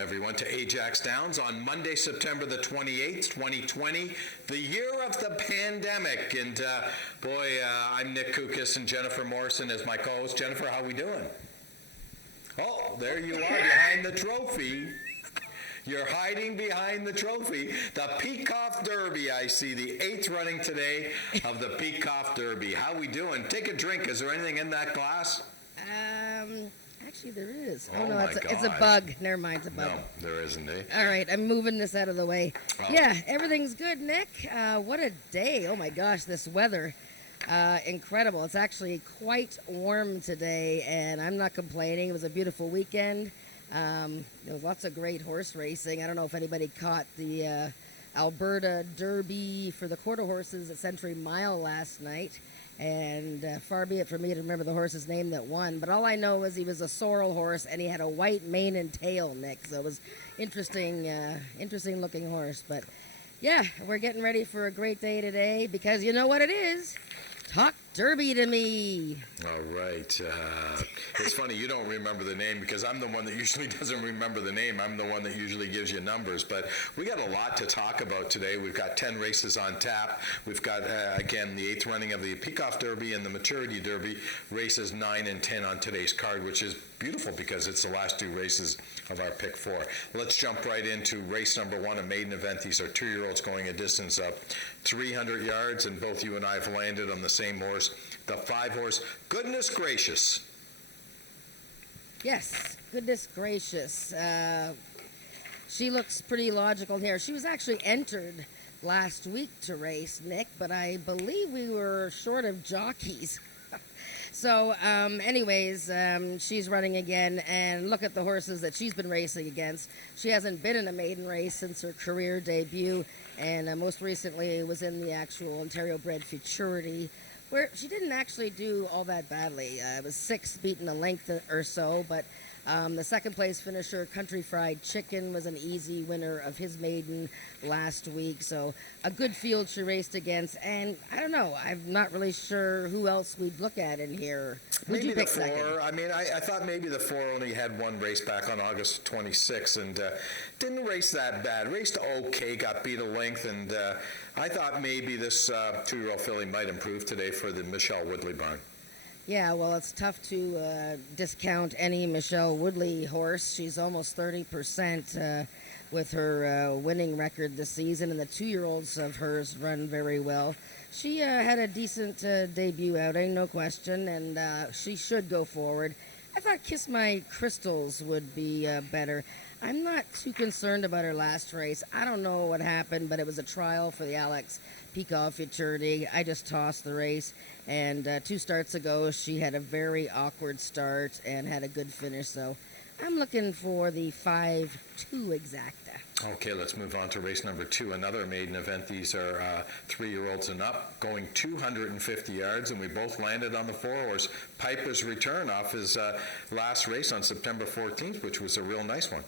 everyone, to Ajax Downs on Monday, September the 28th, 2020, the year of the pandemic. And I'm Nick Kukis, and Jennifer Morrison is my co-host. Jennifer, how we doing? Oh, there you are behind the trophy. You're hiding behind the trophy. The Peacock Derby, I see, the 8th running today of the Peacock Derby. How we doing? Take a drink. Is there anything in that glass? Actually, there is. Oh no, my it's a bug. Never mind, it's a bug. No, there isn't, eh? All right, I'm moving this out of the way. Oh. Yeah, everything's good, Nick. What a day. Oh, my gosh, this weather. Incredible. It's actually quite warm today, and I'm not complaining. It was a beautiful weekend. There was lots of great horse racing. I don't know if anybody caught the Alberta Derby for the quarter horses at Century Mile last night. And far be it for me to remember the horse's name that won. But all I know is he was a sorrel horse, and he had a white mane and tail, Nick. So it was interesting looking horse. But, yeah, we're getting ready for a great day today because you know what it is. Talk Derby to me. All right. It's funny, you don't remember the name because I'm the one that usually doesn't remember the name. I'm the one that usually gives you numbers. But we got a lot to talk about today. We've got 10 races on tap. We've got, again, the 8th running of the Peacock Derby and the Maturity Derby, races 9 and 10 on today's card, which is beautiful because it's the last 2 races of our pick 4. Let's jump right into race number 1, a maiden event. These are 2-year-olds going a distance of 300 yards, and both you and I have landed on the same horse, the 5-horse. Goodness gracious. Yes, goodness gracious. She looks pretty logical here. She was actually entered last week to race, Nick, but I believe we were short of jockeys. So, she's running again, and look at the horses that she's been racing against. She hasn't been in a maiden race since her career debut, and most recently was in the actual Ontario-bred Futurity, where she didn't actually do all that badly. It was 6th, beaten a length or so, but the second-place finisher, Country Fried Chicken, was an easy winner of his maiden last week. So a good field she raced against, and I don't know. I'm not really sure who else we'd look at in here. Who'd you pick the 4. Second? I mean, I thought maybe the 4 only had one race back on August 26th and didn't race that bad. Raced okay, got beat a length, and I thought maybe this 2-year-old filly might improve today for the Michelle Woodley barn. Yeah, well, it's tough to discount any Michelle Woodley horse. She's almost 30% with her winning record this season, and the 2-year-olds of hers run very well. She had a decent debut outing, no question, and she should go forward. I thought Kiss My Crystals would be better. I'm not too concerned about her last race. I don't know what happened, but it was a trial for the Alex Peacock Futurity. I just tossed the race, and 2 starts ago, she had a very awkward start and had a good finish, so I'm looking for the 5-2 exacta. Okay, let's move on to race number 2, another maiden event. These are 3-year-olds and up, going 250 yards, and we both landed on the 4-horse Piper's Return off his last race on September 14th, which was a real nice one.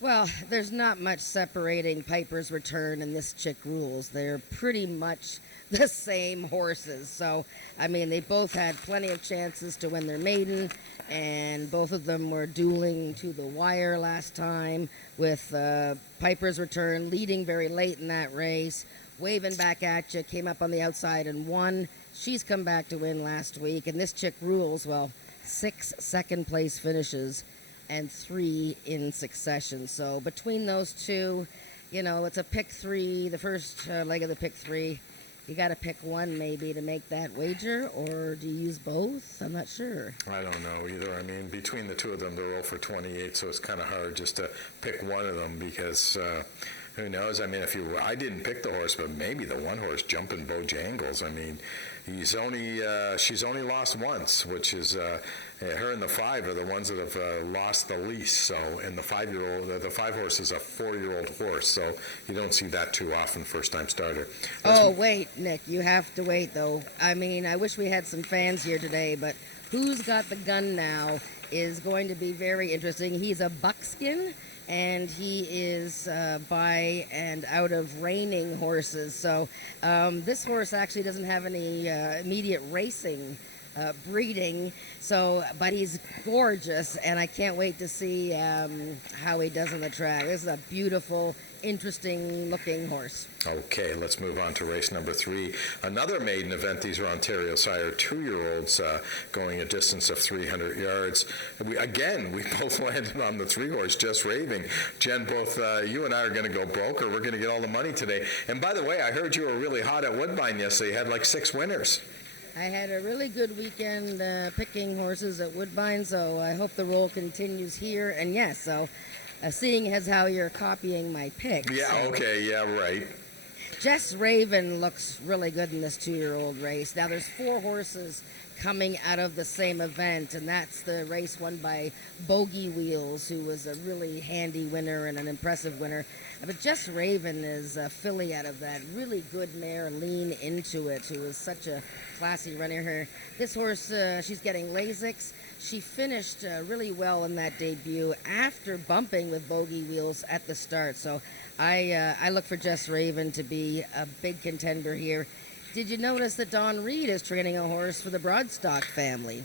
Well, there's not much separating Piper's Return and This Chick Rules. They're pretty much the same horses. So, I mean, they both had plenty of chances to win their maiden, and both of them were dueling to the wire last time, with Piper's Return leading very late in that race, waving back at you, came up on the outside and won. She's come back to win last week, and This Chick Rules, well, 6 second-place finishes and 3 in succession. So between those two, you know, it's a pick 3, the first leg of the pick 3. You got to pick one maybe to make that wager, or do you use both? I'm not sure. I don't know either. I mean, between the two of them, they're 0 for 28, so it's kind of hard just to pick one of them because who knows? I mean, I didn't pick the horse, but maybe the one horse, Jumpin, Bojangles. I mean, she's only lost once, which is her and the 5 are the ones that have lost the least. So, and the 5-year-old, the 5 horse is a 4-year-old horse, so you don't see that too often, first-time starter. Wait, Nick, you have to wait though. I mean, I wish we had some fans here today, but Who's Got the Gun Now is going to be very interesting. He's a buckskin, and he is by and out of reining horses. So this horse actually doesn't have any immediate racing breeding. So, but he's gorgeous, and I can't wait to see how he does on the track. This is a beautiful, interesting-looking horse. Okay, let's move on to race number 3. Another maiden event. These are Ontario sire 2-year-olds going a distance of 300 yards. We both landed on the 3-horse, Just Raving. Jen, both you and I are going to go broke, or we're going to get all the money today. And by the way, I heard you were really hot at Woodbine yesterday. You had like 6 winners. I had a really good weekend picking horses at Woodbine, so I hope the roll continues here. And yes, so seeing as how you're copying my picks. Yeah, so. okay, yeah, right. Jess Raven looks really good in this 2-year-old race. Now, there's 4 horses coming out of the same event, and that's the race won by Bogey Wheels, who was a really handy winner and an impressive winner. But Jess Raven is a filly out of that really good mare, Lean Into It, who was such a classy runner here. This horse, she's getting Lasix. She finished really well in that debut after bumping with Bogey Wheels at the start. So I look for Jess Raven to be a big contender here. Did you notice that Don Reed is training a horse for the Broadstock family?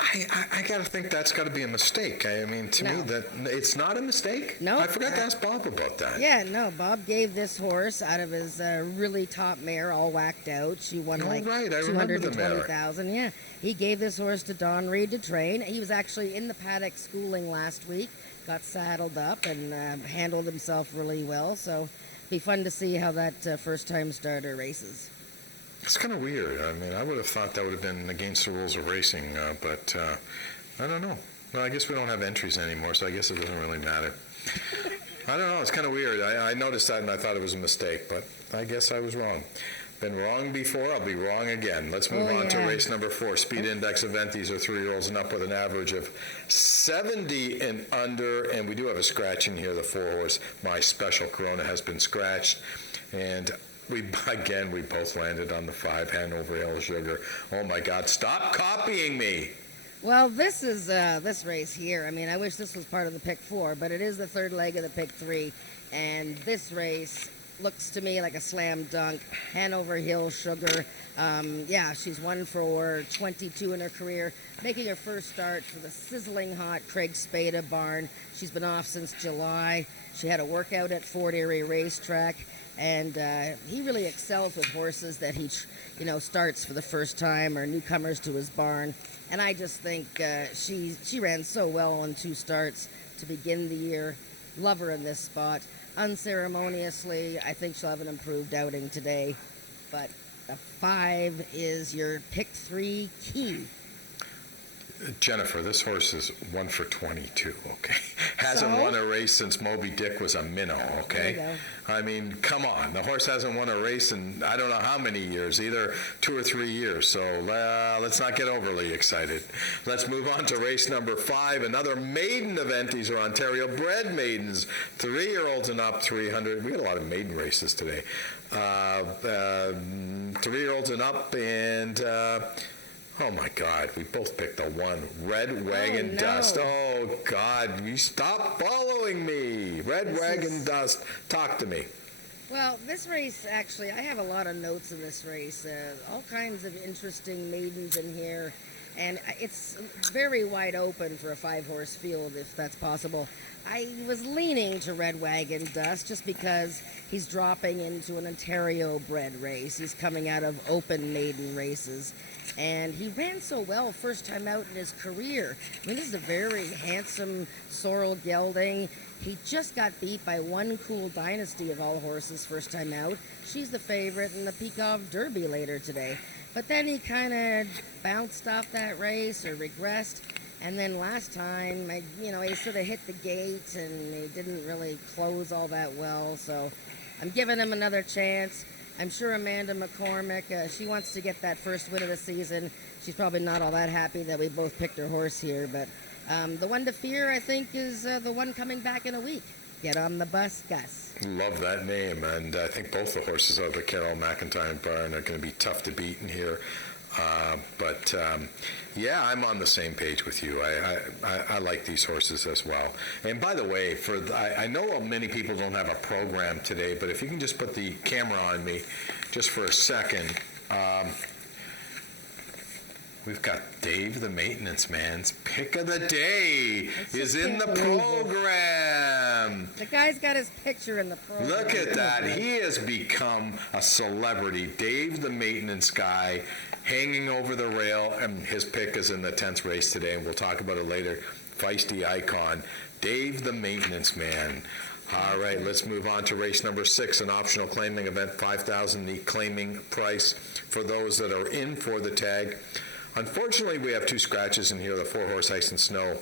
I got to think that's got to be a mistake. I mean, to me, that it's not a mistake. No. I forgot to ask Bob about that. Yeah, no. Bob gave this horse out of his really top mare, all whacked out. She won like right. I remember the mare. $220,000. Yeah, he gave this horse to Don Reed to train. He was actually in the paddock schooling last week. Got saddled up and handled himself really well. So, be fun to see how that first-time starter races. It's kind of weird. I mean, I would have thought that would have been against the rules of racing, but I don't know. Well, I guess we don't have entries anymore, so I guess it doesn't really matter. I don't know. It's kind of weird. I noticed that, and I thought it was a mistake, but I guess I was wrong. Been wrong before. I'll be wrong again. Let's move on to race number 4, Speed Index event. These are 3-year-olds and up with an average of 70 and under, and we do have a scratch in here. The 4-horse, My Special Corona, has been scratched, and we both landed on the 5, Hanover Hill Sugar. Oh my God, stop copying me. Well, this is this race here. I mean, I wish this was part of the pick 4, but it is the third leg of the pick 3, and this race looks to me like a slam dunk. Hanover Hill Sugar. Yeah, she's won for 22 in her career, making her first start for the sizzling hot Craig Spada barn. She's been off since July. She had a workout at Fort Erie Racetrack. And he really excels with horses that he, starts for the first time or newcomers to his barn. And I just think she ran so well on 2 starts to begin the year. Love her in this spot. Unceremoniously, I think she'll have an improved outing today. But the 5 is your pick 3 key. Jennifer, this horse is 1 for 22, okay? Hasn't won a race since Moby Dick was a minnow, okay? There you go. I mean, come on. The horse hasn't won a race in I don't know how many years, either 2 or 3 years. So let's not get overly excited. Let's move on to race number 5, another maiden event. These are Ontario bred maidens, 3-year-olds and up, 300. We got a lot of maiden races today. 3-year-olds and up, and oh my God, we both picked the 1. Red Wagon Dust. Oh God, you stop following me. Red Wagon Dust, talk to me. Well, this race, actually, I have a lot of notes in this race. All kinds of interesting maidens in here. And it's very wide open for a 5-horse field, if that's possible. I was leaning to Red Wagon Dust just because he's dropping into an Ontario bred race. He's coming out of open maiden races. And he ran so well first time out in his career. I mean, this is a very handsome sorrel gelding. He just got beat by One Cool Dynasty of all horses first time out. She's the favorite in the Peacock Derby later today. But then he kind of bounced off that race or regressed. And then last time, he sort of hit the gate and he didn't really close all that well. So I'm giving him another chance. I'm sure Amanda McCormick, she wants to get that first win of the season. She's probably not all that happy that we both picked her horse here. But the one to fear, I think, is the one coming back in a week. Get on the bus, Gus. Love that name. And I think both the horses out of the Carol McIntyre barn are going to be tough to beat in here. Yeah, I'm on the same page with you. I like these horses as well. And by the way, I know many people don't have a program today, but if you can just put the camera on me just for a second. We've got Dave the maintenance man's pick of the day is in the can't believe it. program. The guy's got his picture in the program. Look at that. He has become a celebrity. Dave the maintenance guy hanging over the rail, and his pick is in the 10th race today, and we'll talk about it later. Feisty icon, Dave the maintenance man. All right, let's move on to race number 6, an optional claiming event, $5,000, the claiming price for those that are in for the tag. Unfortunately, we have 2 scratches in here, the 4-horse Ice and Snow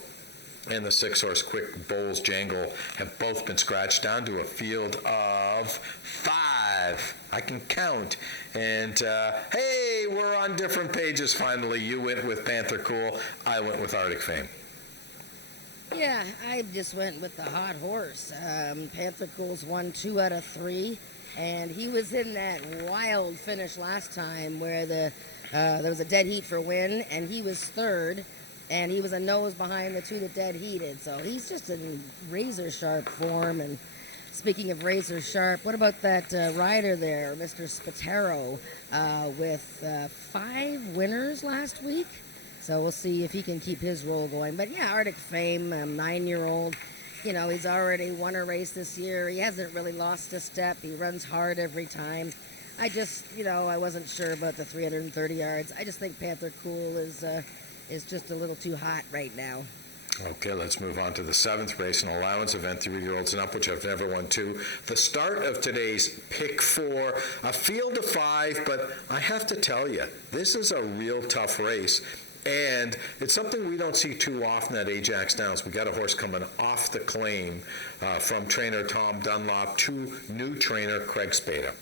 and the 6-horse Quick Bowls Jangle have both been scratched down to a field of 5. I can count. And, hey, we're on different pages finally. You went with Panther Cool. I went with Arctic Fame. Yeah, I just went with the hot horse. Panther Cool's won 2 out of 3, and he was in that wild finish last time where there was a dead heat for win, and he was 3rd, and he was a nose behind the 2 that dead heated. So he's just in razor sharp form. And speaking of razor sharp, what about that rider there, Mr. Spataro, with 5 winners last week? So we'll see if he can keep his roll going. But yeah, Arctic Fame, 9-year-old. You know, he's already won a race this year. He hasn't really lost a step. He runs hard every time. I just, I wasn't sure about the 330 yards. I just think Panther Cool is just a little too hot right now. Okay, let's move on to the 7th race, an allowance event, 3-year-olds and up, which I've never won 2. The start of today's pick 4, a field of 5, but I have to tell you, this is a real tough race. And it's something we don't see too often at Ajax Downs. We got a horse coming off the claim from trainer Tom Dunlop to new trainer Craig Spada.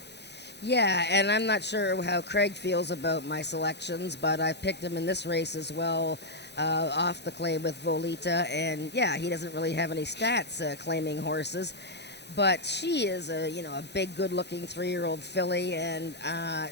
Yeah, and I'm not sure how Craig feels about my selections, but I picked him in this race as well, off the claim with Volita. And yeah, he doesn't really have any stats claiming horses. But she is a big, good-looking 3-year-old filly, and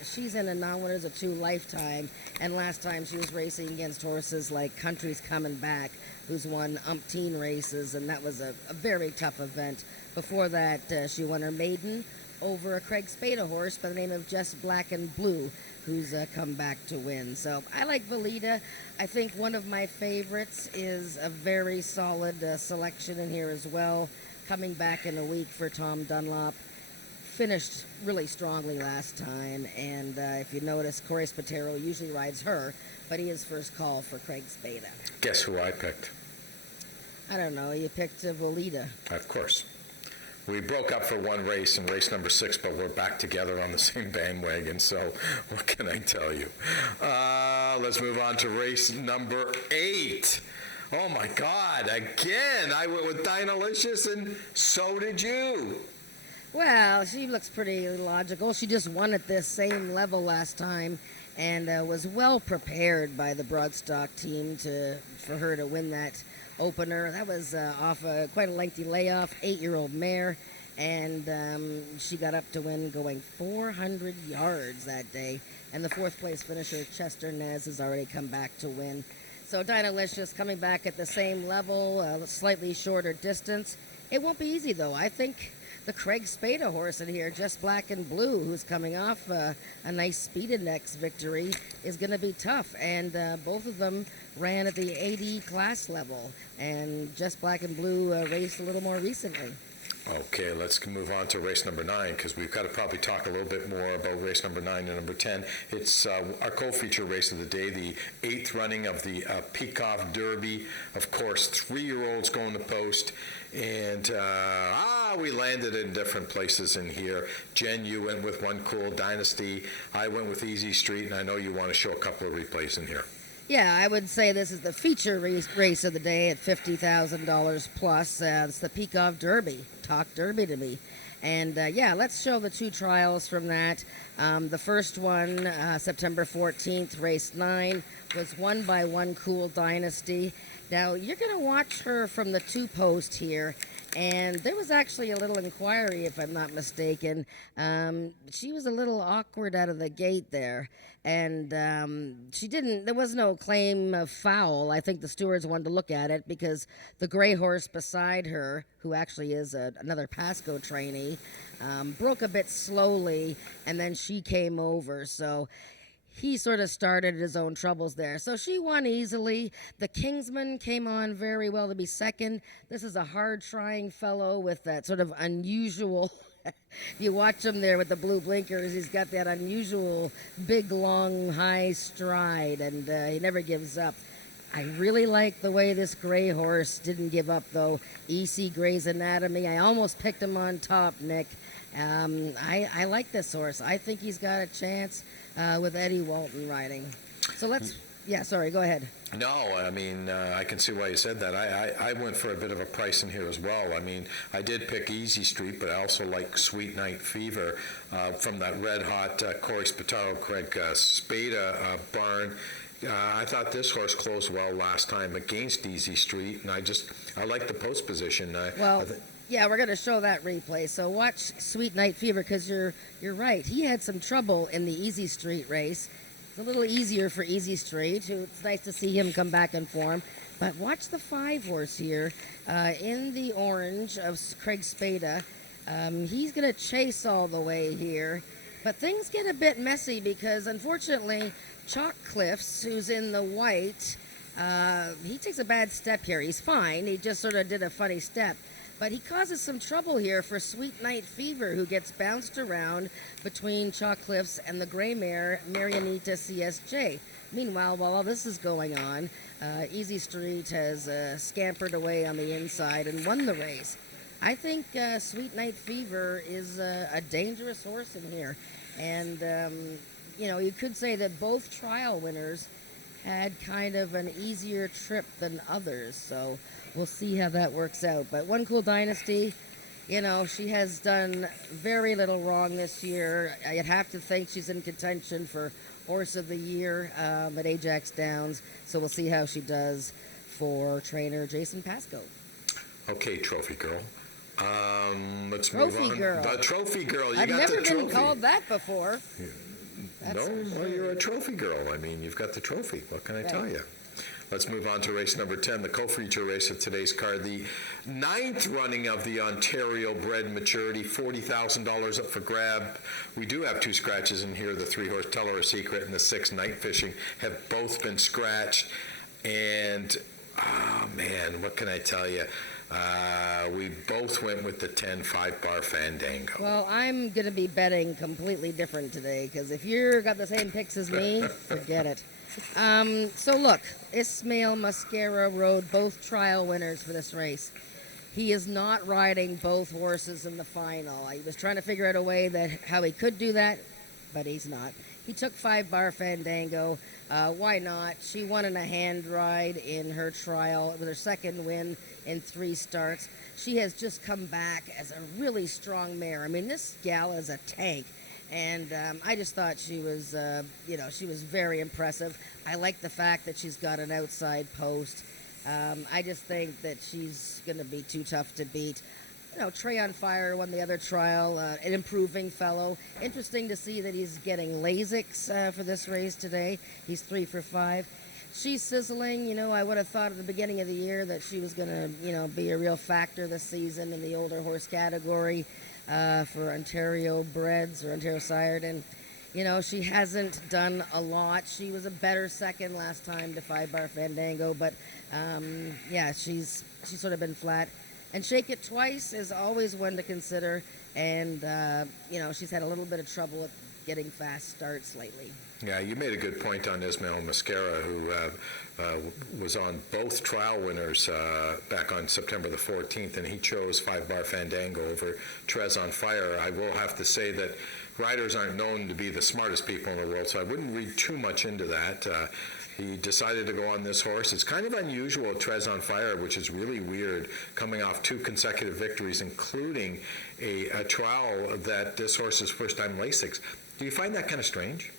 she's in a non-winners of 2 lifetime. And last time she was racing against horses like Country's Coming Back, who's won umpteen races, and that was a very tough event. Before that, she won her maiden over a Craig Spada horse by the name of Just Black and Blue, who's come back to win. So I like Volita. I think one of my favorites is a very solid selection in here as well. Coming back in a week for Tom Dunlop. Finished really strongly last time, and if you notice, Corey Spataro usually rides her, but he is first call for Craig Spada. Guess who I picked? I don't know, you picked Volita. Of course. We broke up for one race in race number 6, but we're back together on the same bandwagon, so what can I tell you? Let's move on to race number 8. Oh my God, again, I went with Dynalicious, and so did you. Well, she looks pretty logical. She just won at this same level last time and was well prepared by the Broadstock team for her to win that opener. That was off quite a lengthy layoff, 8-year-old mare, and she got up to win going 400 yards that day. And the 4th place finisher, Chester Nez, has already come back to win. So Dynalicious coming back at the same level, slightly shorter distance. It won't be easy, though. I think the Craig Spada horse in here, Just Black and Blue, who's coming off a nice Speed Index victory, is going to be tough. And both of them ran at the AD class level. And Just Black and Blue raced a little more recently. Okay, let's move on to race number 9, because we've got to probably talk a little bit more about race number 9 and number 10. It's our co-feature race of the day, the 8th running of the Peacock Derby. Of course, 3-year-olds going to post. And we landed in different places in here. Jen, you went with One Cool Dynasty. I went with Easy Street, and I know you want to show a couple of replays in here. Yeah, I would say this is the feature race of the day at $50,000 plus. It's the Peacock Derby. Talk Derby to me. And yeah, let's show the 2 trials from that. The first one, September 14th, race 9, was won by One Cool Dynasty. Now, you're going to watch her from the 2 post here. And there was actually a little inquiry, if I'm not mistaken. She was a little awkward out of the gate there. And there was no claim of foul. I think the stewards wanted to look at it because the gray horse beside her, who actually is another Pasco trainee, broke a bit slowly, and then she came over. So he sort of started his own troubles there. So she won easily. The Kingsman came on very well to be second. This is a hard trying fellow with that sort of unusual. If you watch him there with the blue blinkers, he's got that unusual big, long, high stride, and he never gives up. I really like the way this gray horse didn't give up, though. EC Gray's Anatomy. I almost picked him on top, Nick. I like this horse. I think he's got a chance with Eddie Walton riding. So let's. Yeah, sorry, go ahead. No, I mean, I can see why you said that. I went for a bit of a price in here as well. I mean, I did pick Easy Street, but I also like Sweet Night Fever from that red hot Corey Spataro, Craig Spada barn. I thought this horse closed well last time against Easy Street, and I like the post position. Yeah, we're going to show that replay. So watch Sweet Night Fever, because you're right. He had some trouble in the Easy Street race. It's a little easier for Easy Street. It's nice to see him come back in form. But watch the 5 horse here in the orange of Craig Spada. He's going to chase all the way here. But things get a bit messy because, unfortunately, Chalk Cliffs, who's in the white, he takes a bad step here. He's fine. He just sort of did a funny step. But he causes some trouble here for Sweet Night Fever, who gets bounced around between Chalk Cliffs and the gray mare, Marianita CSJ. Meanwhile, while all this is going on, Easy Street has scampered away on the inside and won the race. I think Sweet Night Fever is a dangerous horse in here. And, you could say that both trial winners had kind of an easier trip than others. So we'll see how that works out. But One Cool Dynasty, she has done very little wrong this year. I'd have to think she's in contention for Horse of the Year at Ajax Downs. So we'll see how she does for trainer Jason Pascoe. Okay, Trophy Girl. Let's Trophy move on. Girl. The Trophy Girl. I've never been called that before. Well, you're a trophy girl. I mean, you've got the trophy. What can I tell you? Let's move on to race number 10, the co-feature race of today's card. The 9th running of the Ontario bred maturity, $40,000 up for grab. We do have 2 scratches in here. The 3-horse Tell Her a Secret and the 6 Night Fishing have both been scratched. And, oh man, what can I tell you? We both went with the 10 5-bar Fandango. Well, I'm going to be betting completely different today, because if you've got the same picks as me, forget it. So look, Ismail Mascara rode both trial winners for this race. He is not riding both horses in the final. He was trying to figure out a way how he could do that, but he's not. He took 5-bar Fandango. Why not? She won in a hand ride in her trial. It was her second win in 3 starts. She has just come back as a really strong mare. I mean, this gal is a tank. And I just thought she was, she was very impressive. I like the fact that she's got an outside post. I just think that she's going to be too tough to beat. Trey on Fire won the other trial, an improving fellow. Interesting to see that he's getting Lasix for this race today. He's 3 for 5. She's sizzling. I would have thought at the beginning of the year that she was going to, be a real factor this season in the older horse category for Ontario breds or Ontario sired. And, she hasn't done a lot. She was a better second last time to 5-bar Fandango. But, she's sort of been flat. And Shake It Twice is always one to consider. And, she's had a little bit of trouble with getting fast starts lately. Yeah, you made a good point on Ismail Mascara, who was on both trial winners back on September the 14th, and he chose 5-bar Fandango over Trez on Fire. I will have to say that riders aren't known to be the smartest people in the world, so I wouldn't read too much into that. He decided to go on this horse. It's kind of unusual, Trez on Fire, which is really weird, coming off 2 consecutive victories, including a trial that this horse's first time Lasix. Do you find that kind of strange?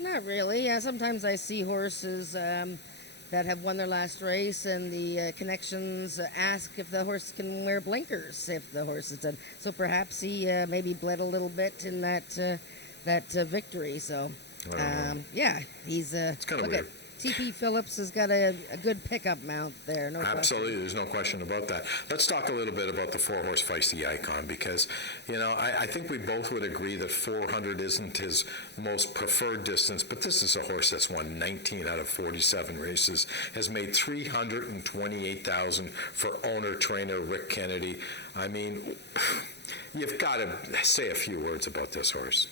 Not really. Yeah, sometimes I see horses that have won their last race, and the connections ask if the horse can wear blinkers if the horse is done. So perhaps he maybe bled a little bit in that victory. So, I don't know. he's it's kind of weird. TP Phillips has got a good pickup mount there. No Absolutely, there's no question about that. Let's talk a little bit about the four-horse feisty icon because, I think we both would agree that 400 isn't his most preferred distance, but this is a horse that's won 19 out of 47 races, has made $328,000 for owner-trainer Rick Kennedy. I mean, you've got to say a few words about this horse.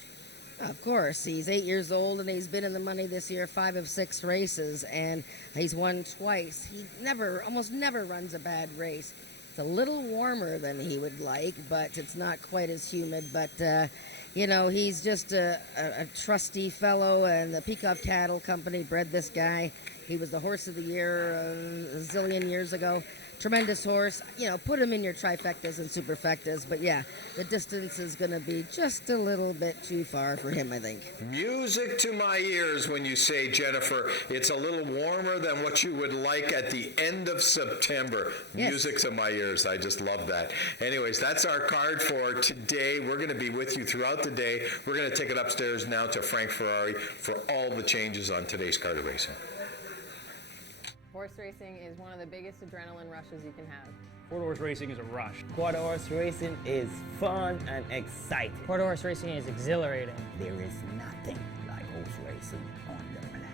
Of course, he's 8 years old and he's been in the money this year, 5 of 6 races, and he's won twice. He almost never runs a bad race. It's a little warmer than he would like, but it's not quite as humid. But, he's just a trusty fellow, and the Peacock Cattle Company bred this guy. He was the horse of the year a zillion years ago. Tremendous horse. Put him in your trifectas and superfectas. But yeah, the distance is going to be just a little bit too far for him, I think. Music to my ears when you say, Jennifer, it's a little warmer than what you would like at the end of September. Yes. Music to my ears. I just love that. Anyways, that's our card for today. We're going to be with you throughout the day. We're going to take it upstairs now to Frank Ferrari for all the changes on today's card of racing. Horse racing is one of the biggest adrenaline rushes you can have. Quarter-horse racing is a rush. Quarter horse racing is fun and exciting. Quarter horse racing is exhilarating. There is nothing like horse racing on the planet.